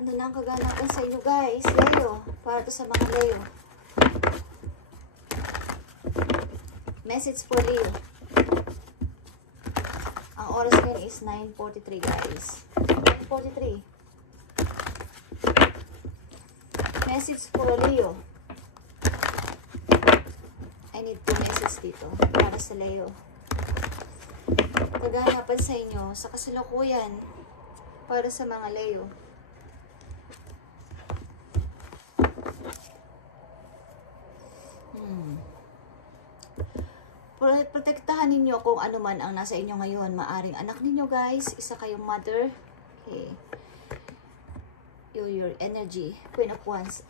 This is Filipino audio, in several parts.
Ano na ang kaganapan sa inyo guys? Leo. Para to sa mga Leo. Message for Leo. Ang oras ngayon is 9:43 guys. 9:43. Message for Leo. I need 2 messages dito para sa Leo. Kaganapan sa inyo sa kasalukuyan para sa mga Leo. Protektahan ninyo kung ano man ang nasa inyo ngayon. Maaring anak ninyo guys, isa kayong mother. Okay. Your energy. Queen of Wands.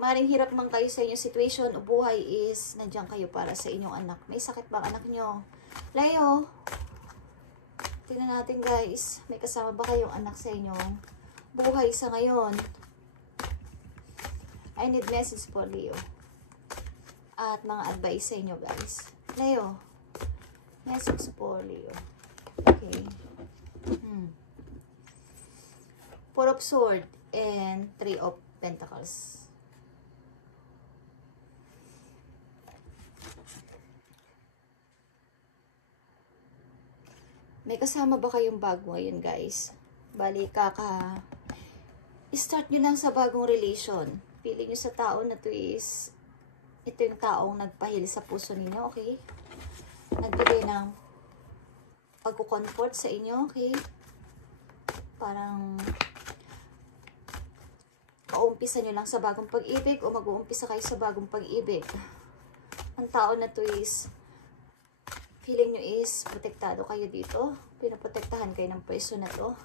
Maaring hirap man kayo sa inyong situation o buhay is nandiyan kayo para sa inyong anak. May sakit bang anak nyo? Leo, tingnan natin guys. May kasama ba kayong anak sa inyong buhay sa ngayon? I need message for Leo. At mga advice sa inyo guys. Leo, message for Leo. Okay. Four of Swords and 3 of Pentacles. May kasama ba kayong bago ngayon guys? Bali start nyo lang sa bagong relation. Pili nyo sa tao na to is ito yung taong nagpahil sa puso ninyo, okay? Nagbigay ng pagkukomfort sa inyo, okay? Parang paumpisa nyo lang sa bagong pag-ibig o mag-uumpisa kayo sa bagong pag-ibig. Ang tao na to is feeling nyo is protektado kayo dito. Pinaprotektahan kayo ng person na to.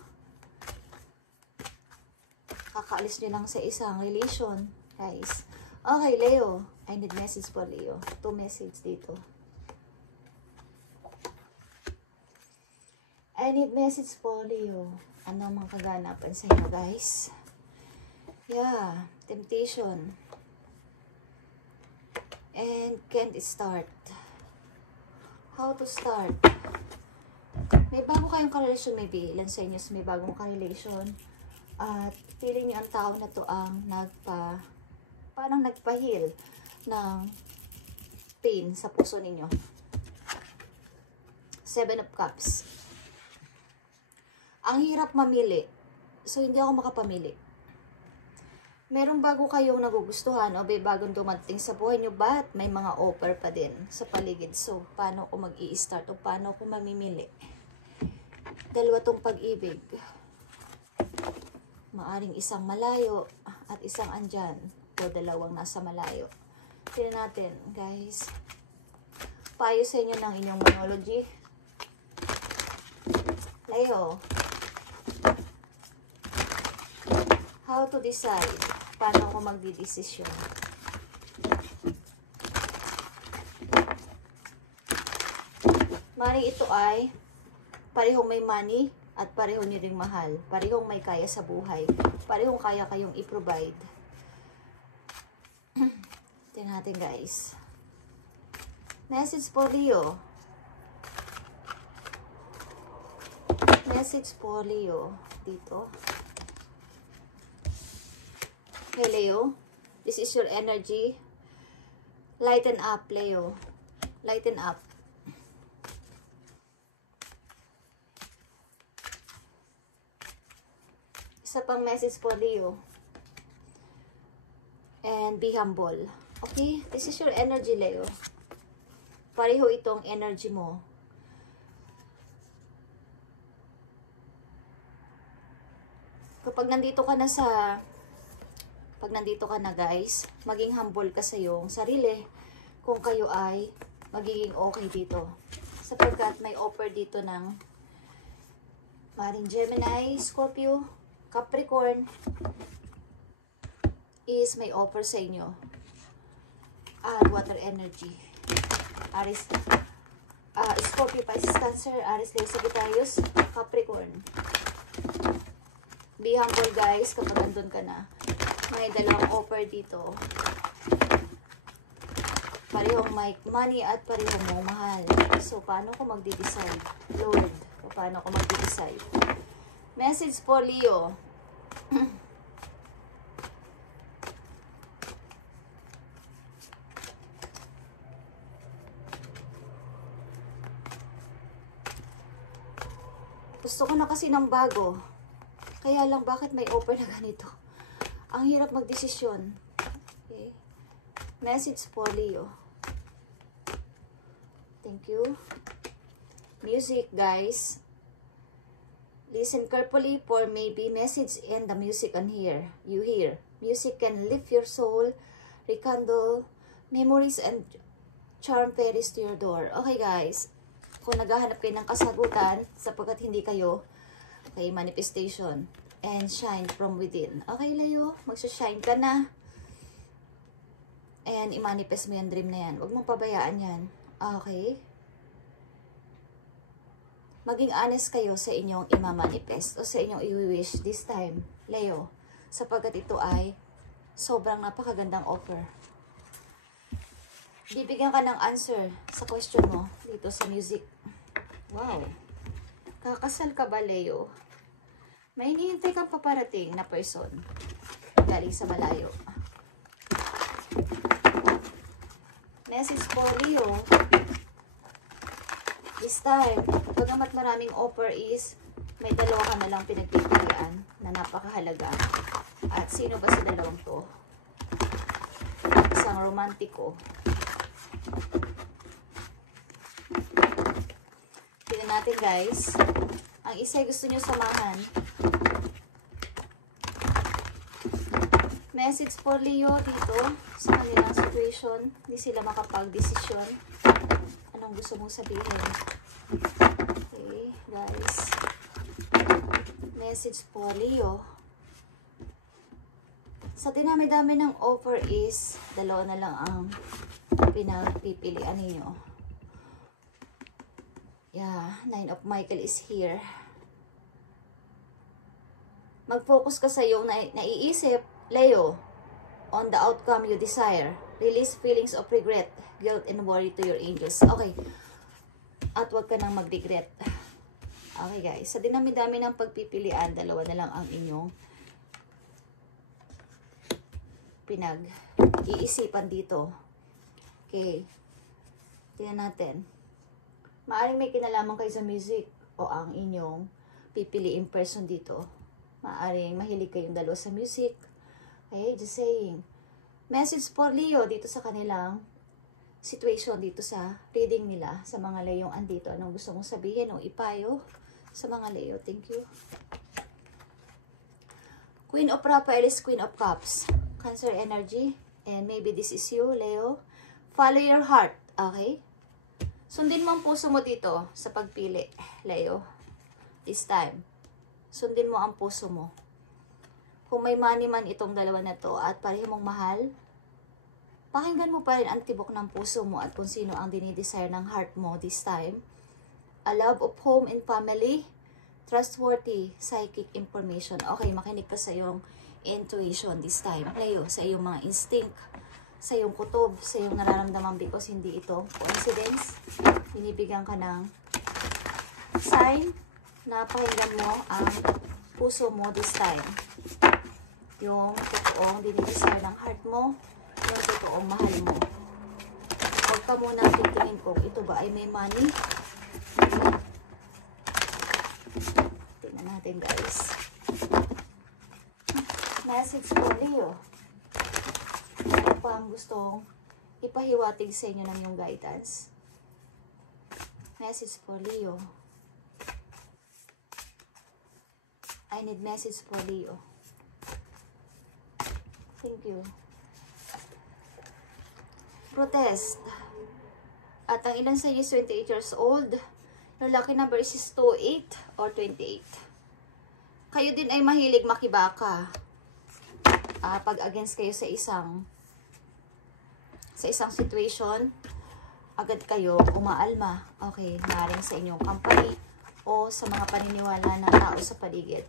Kakaalis nyo lang sa isang relation, guys. Okay, Leo. I need message for Leo. 2 message dito. I need message for Leo. Ano ang kaganapan sa inyo, guys? Yeah. Temptation. And can't start. How to start? May bago kayong karelasyon, maybe. Ilan sa inyo may bagong karelasyon. At feeling niyo ang tao na to ang parang nagpa-heal ng pain sa puso ninyo. 7 of Cups. Ang hirap mamili. So, hindi ako makapamili. Merong bago kayong nagugustuhan o may bagong dumating sa buhay nyo, but may mga offer pa din sa paligid. So, paano ko mag-i-start o paano ko mamimili? Dalawa tong pag-ibig. Maaring isang malayo at isang andyan. O dalawang nasa malayo. Tignan natin, guys. Payo sa inyo ng inyong monology. Leo. How to decide? Paano ako magdidesisyon? Maring ito ay parehong may money at parehong nyo ring mahal. Parehong may kaya sa buhay. Parehong kaya kayong i-provide. Tingnan natin guys. Message for Leo. Message for Leo. Dito. Okay, Leo. This is your energy. Lighten up, Leo. Lighten up. Isa pang message for Leo. And be humble. Okay? This is your energy, Leo. Pareho itong energy mo. Kapag nandito ka na guys, maging humble ka sa iyong sarili kung kayo ay magiging okay dito. Sapagkat may offer dito ng maring Gemini, Scorpio, Capricorn is may offer sa inyo. Water energy. Aries, Scorpio, Pisces, Cancer, Aries, Leo, Sagittarius, Capricorn. Be humble guys kapag nandun ka na. May dalawang offer dito. Parehong may money at parehong mo mahal. So, paano ko magde-decide? Lord, paano ko magde-decide? Message for Leo. Gusto ko na kasi ng bago. Kaya lang, bakit may offer na ganito? Ang hirap magdesisyon. Okay. Message for Leo. Thank you. Music, guys. Listen carefully for maybe message and the music on here. You hear. Music can lift your soul, rekindle memories and charm fairies to your door. Okay, guys. Kung naghahanap kayo ng kasagutan sapagkat hindi kayo, okay, manifestation and shine from within. Okay, Leo, magsa-shine ka na. And i-manifest mo yung dream na yan. Huwag mong pabayaan yan. Okay? Maging honest kayo sa inyong i-manifest o sa inyong i-wish this time, Leo, sapagkat ito ay sobrang napakagandang offer. Bibigyan ka ng answer sa question mo dito sa music. Wow. Kakasal ka ba, Leo? May hinihintay kang paparating na person galing sa malayo. Message for Leo. This time, bagamat maraming offer is, may dalawa ka na lang pinagpipilian na napakahalaga. At sino ba sa dalawang to? Isang romantiko. Tingnan natin, guys. Ang isa gusto nyo samahan. Message for Leo dito sa kanilang situation. Hindi sila makapag-desisyon. Anong gusto mong sabihin? Okay, guys. Message for Leo. Sa dinami-dami ng offer is, dalawa na lang ang pinagpipilian ninyo. Yeah, Nine of Michael is here. Mag-focus ka sa iyong naiisip, Leo, on the outcome you desire. Release feelings of regret, guilt, and worry to your angels. Okay. At huwag ka nang mag-regret. Okay, guys. Sa dinami-dami ng pagpipilian, dalawa na lang ang inyong pinag-iisipan dito. Okay. Tingnan natin. Maaring may kinalaman kayo sa music o ang inyong pipiliin person dito. Maaring mahilig kayong dalawa sa music. Okay, just saying. Message for Leo dito sa kanilang situation dito sa reading nila sa mga Leong andito. Anong gusto mong sabihin o ipayo sa mga Leo? Thank you. Queen of Rafael is Queen of Cups. Cancer energy. And maybe this is you, Leo. Follow your heart. Okay? Sundin mo ang puso mo dito sa pagpili, Leo. This time. Sundin mo ang puso mo. Kung may money man itong dalawa na to at pareho mong mahal, pakinggan mo pa rin ang tibok ng puso mo at kung sino ang dinidesire ng heart mo this time. A love of home and family, trustworthy psychic information. Okay, makinig ka sa iyong intuition this time, Leo, sa iyong mga instinct, sa iyong kutob, sa iyong nararamdaman because hindi ito coincidence. Binibigyan ka ng sign na pakinggan mo ang puso mo this time. Yung totoong dinidesire ng heart mo, yung totoong mahal mo. Huwag ka muna titingin kung ito ba ay may money. Tingnan natin, guys. Message for Leo. Ano pa ang gustong ipahiwatig sa inyo ng yung guidance? Message for Leo. I need message for Leo. Thank you. Protest. At ang ilan sa inyo is 28 years old. Your lucky number is 28 or 28. Kayo din ay mahilig makibaka. Pag against kayo sa isang situation, agad kayo umaalma. Okay, maaaring sa inyong company o sa mga paniniwala ng tao sa paligid.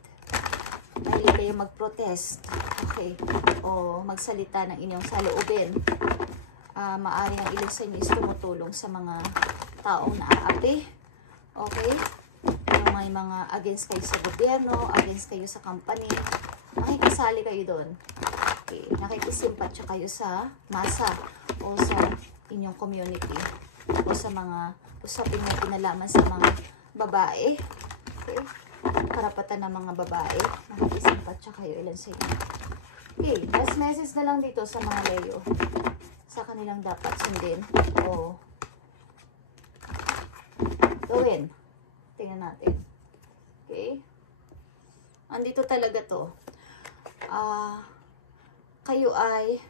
Mahilig kayo mag-protest. Okay, o magsalita ng inyong saloobin. Maaaring ang ilan sa inyo is tumutulong sa mga taong naaapi. Okay, yung may mga against kayo sa gobyerno, against kayo sa company, makikisali kayo doon. Okay. Nakikisimpatya kayo sa masa o sa inyong community o sa mga usapin na pinalaman sa mga babae. Okay. Karapatan ng mga babae. Nakikisimpatya kayo. Ilan sa inyo. Okay. Last message na lang dito sa mga Leo. Sa kanilang dapat sundin o gawin. Tingnan natin. Okay. Andito talaga to. Kayo ay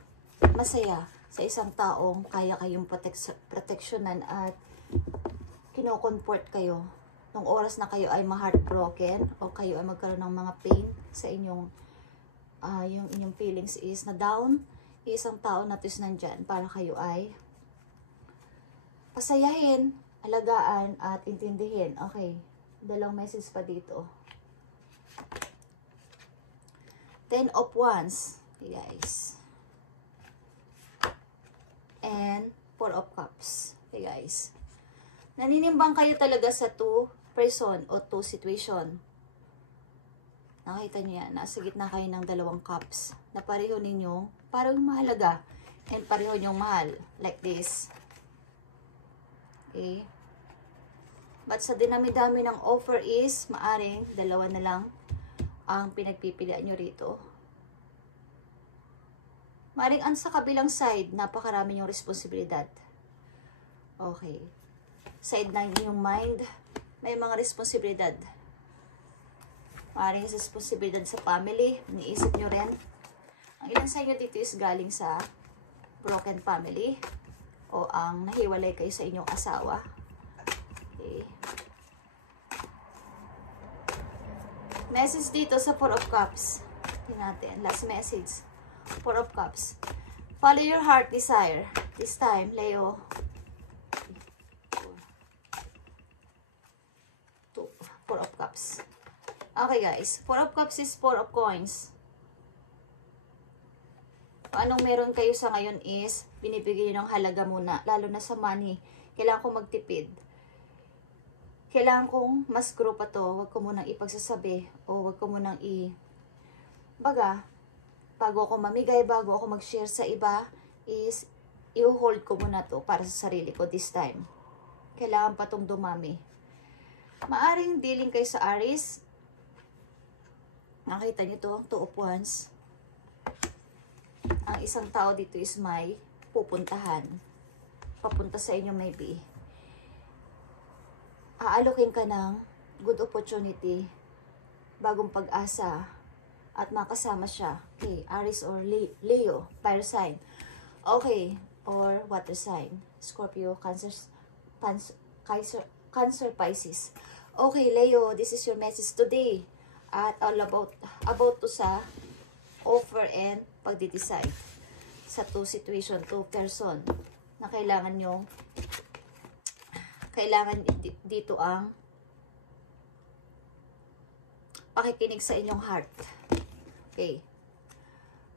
masaya sa isang taong kaya kayong proteksyonan at kino-comfort kayo nung oras na kayo ay ma-heartbroken o kayo ay magkaroon ng mga pain sa inyong yung inyong feelings is na down. Isang tao na tis nandyan para kayo ay pasayahin, alagaan at intindihin. Okay, dalawang message pa dito. 10 of Wands. Okay, guys. And 4 of Cups. Okay, guys. Naninimbang kayo talaga sa 2 person o 2 situation. Nakita niyo yan. Nasa gitna kayo ng 2 cups. Na pareho ninyo, parang mahalaga. And pareho niyong mahal. Like this. Okay. But sa dinami-dami ng offer is, maaring 2 na lang ang pinagpipilian nyo rito. Maaring sa kabilang side, napakarami yung responsibilidad. Okay. Side ng inyong mind, may mga responsibilidad. Maaring responsibilidad sa family, iniisip nyo rin. Ang ilan sa inyo dito is galing sa broken family o ang nahiwalay kayo sa inyong asawa. Okay. Message dito sa 4 of Cups. Tingnan natin. Last message. 4 of Cups. Follow your heart desire. This time, Leo. 4 of Cups. Okay, guys. 4 of Cups is 4 of Coins. Anong meron kayo sa ngayon is, binibigyan nyo ng halaga muna. Lalo na sa money. Kailangan kong magtipid. Kailangan kong mas grow pa to. Huwag ko munang ipagsasabi. O huwag ko munang baga, bago ako mamigay, bago ako mag-share sa iba, is, i-hold ko muna to para sa sarili ko this time. Kailangan pa tong dumami. Maaring dealing kayo sa Aries. Nakita nyo to, 2 of Wands. Ang isang tao dito is may pupuntahan. Papunta sa inyo maybe. Aalokin ka ng good opportunity, bagong pag-asa, at makasama siya. Okay, Aries or Leo, fire sign. Okay, or water sign. Scorpio, Cancer, Pisces. Okay, Leo, this is your message today. At all about to sa offer and pagdi-decide sa 2 situation, 2 person na kailangan dito ang pakikinig sa inyong heart. Okay.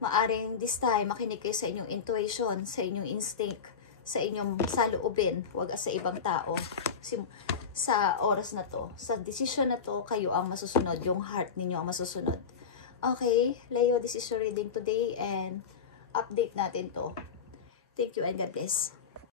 Maaring this time, makinig kayo sa inyong intuition, sa inyong instinct, sa inyong saloobin, huwag sa ibang tao. Sa oras na to, sa decision na to, kayo ang masusunod, yung heart ninyo ang masusunod. Okay, Leo, this is your reading today and update natin to. Thank you and God bless.